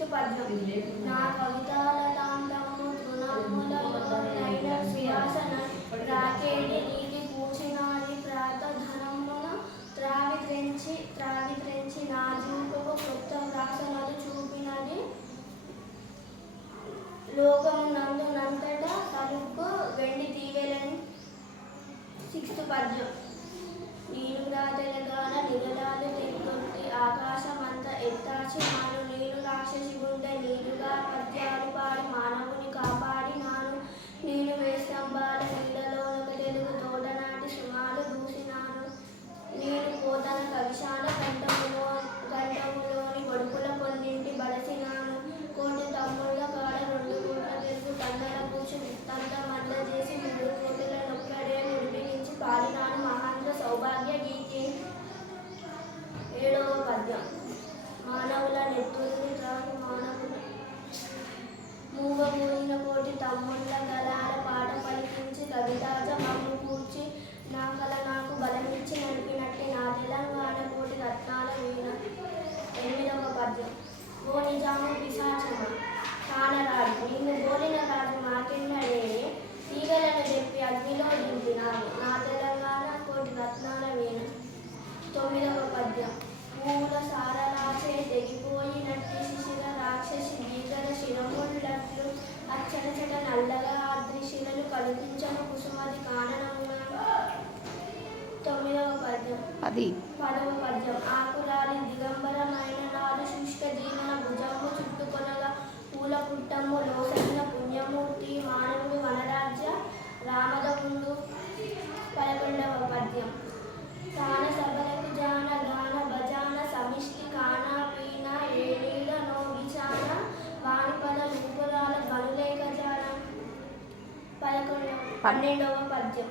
Fifth పద్యం నా కవితాల తాంతము తృణమూలైన సింహాసన రాకేణి నీటి పూచినాది ప్రాతధనమున త్రావి త్రెంచి త్రావి త్రెంచి నా చూపుకు కొత్త వ్రాసనలు చూపినది లోకమునందు నంతట తలుపు వెండి తీవెలని సిక్స్త్ పద్యం నేను రాతెలగాన నిగలాలు తెగొట్టి ఆకాశమంత ఎత్తాచి నాను నా కల నాకు బలమిచ్చి నడిపినట్టే నా తెలంగాణ కోటి రత్నాల వీణ ఎనిమిదవ పద్యం. ఓ నిజాము పిశాచమ కానరాడు నిన్ను అది. పదవ పద్యం ఆకురాలి దిగంబరమైన నాడు శుష్క జీవన భుజము చుట్టుకొనగా పూల పుట్టము లోసైన పుణ్యమూర్తి మానవుడు వనరాజ్య రామద ముందు పదకొండవ పద్యం. తాన సభలకు జాన గాన భజాన సమిష్టి కానా పీన ఏనీడ నో విచాన వాణిపద రూపురాల బనులేక జాన. పదకొండవ పన్నెండవ పద్యం.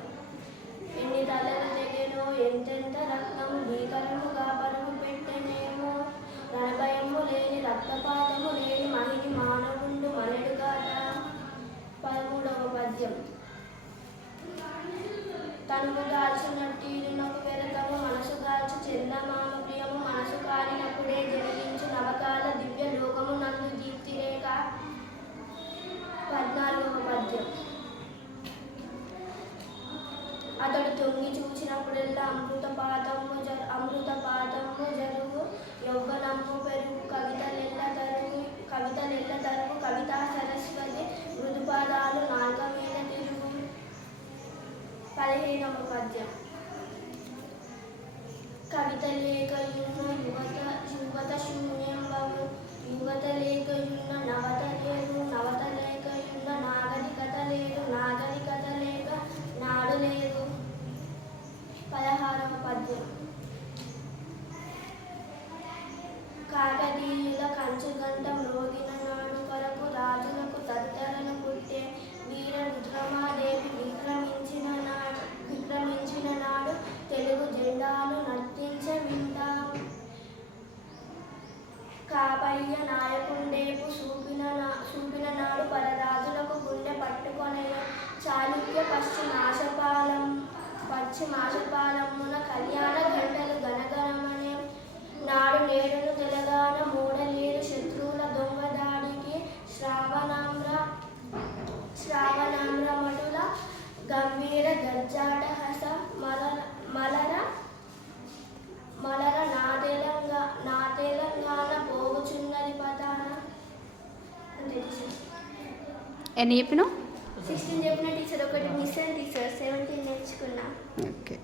పదమూడవ పద్యం పదిహేనవ పద్యం. కవిత లేకయున్న యువత యువత శూన్యం బగు యువత లేఖయున్న నవత లేదు నవత లేకయున్న నాగరికత లేదు నాగరికత లేక నాడు లేదు పదహారవ పద్యం. కాకతీయుల కంచుగంట కాపయ్య నాయకుండేపు చూపిన చూపిన నాడు పరరాజులకు గుండె పట్టుకొనే చాళుక్య పశ్చిమాశపాలం పశ్చిమాశపాలమున కళ్యాణ గంటలు గణగణమనే నాడు నేడును తెలంగాణ మూడలేరు శత్రువుల దొంగదాడికి శ్రావణామ్ర శ్రావణామ్రమటుల గంభీర గర్జాటహస మల మలర మలర ఎన్ని చెప్పినావు? సిక్స్టీన్ చెప్పిన టీచర్ ఒకటి మిస్ అండ్ టీచర్ సెవెంటీన్ నేర్చుకున్నా. ఓకే.